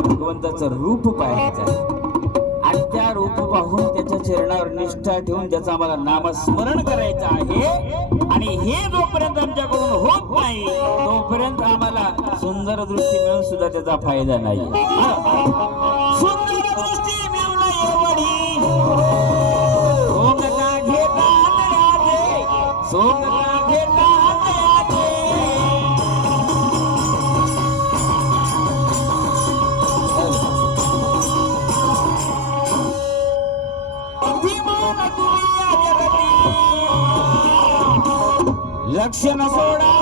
त्या भगवंताचं रूप पाहायचं आहे आणि त्या रूप पाहून त्याच्या चरणावर निष्ठा ठेवून त्याचं आम्हाला नामस्मरण करायचं आहे। आणि हे जोपर्यंत आमच्याकडून होत नाही तोपर्यंत आम्हाला सुंदर दृष्टी मिळून सुद्धा त्याचा फायदा नाही। सुंदर दृष्टी मिळून एवढी सोंग का घेता राजे, सोंग का घेता राजे। लक्षण सोडा,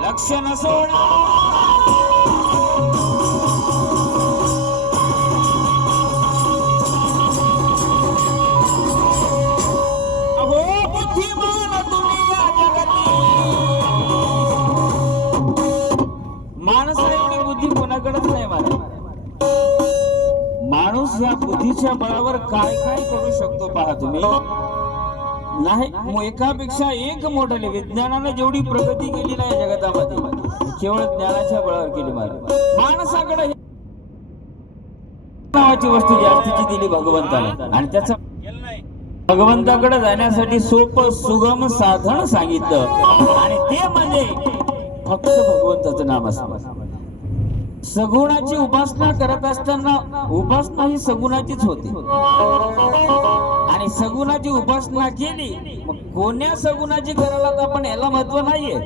लक्षण सोडा, अहो बुद्धिमान तुम्ही या जगती। माणसा एवढी बुद्धी कोणाकडेच नाही मला। माणूस या बुद्धीच्या बळावर काय काय करू शकतो पहा तुम्ही। नाही एकापेक्षा एक मोठे विज्ञानाने जेवढी प्रगती केली नाही जगतामध्ये केवळ ज्ञानाच्या बळावर केली माणसाकडे नावाची वस्तू जास्तीची दिली भगवंताला आणि त्याचा भगवंताकडे जाण्यासाठी सोपं सुगम साधन सांगितलं आणि ते म्हणजे फक्त भगवंताचं नाम असणं। सगुणाची उपासना करत असताना उपासना ही सगुणाचीच होती आणि सगुणाची उपासना केली मग कोण्या सगुणाची करायला तर आपण याला महत्व नाहीये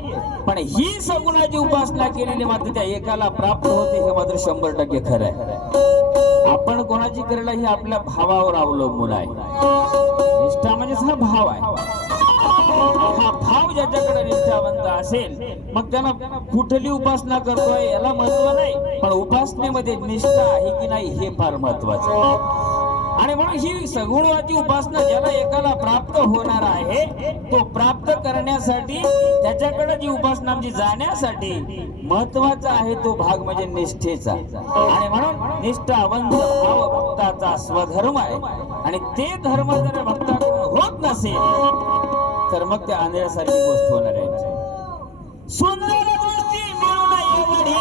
पण ही सगुणाची उपासना केलेली मात्र त्या एकाला प्राप्त होते हे मात्र 100% खरं आहे। आपण कोणाची करायला ही आपल्या भावावर अवलंबून आहे। निष्ठा म्हणजे हा भाव आहे। हा भाव ज्याच्याकडे निष्ठावंत असेल मग त्याला कुठली उपासना करतोय याला महत्व नाही पण उपासनेमध्ये निष्ठा आहे की नाही हे फार महत्वाचं आहे। आणि म्हणून ही सगुणाची उपासना ज्याला एकाला प्राप्त होणार आहे तो प्राप्त करण्यासाठी त्याच्याकडे जी उपासना म्हणजे जाण्यासाठी महत्वाचा आहे तो भाग म्हणजे निष्ठेचा। आणि म्हणून निष्ठावंत भाव भक्ताचा स्वधर्म आहे आणि ते धर्म जर भक्ताकडून होत नसेल तर मग ते आंधळ्यासारखी गोष्ट होणार आहे। सुंदर गोष्टी मिळून एवढी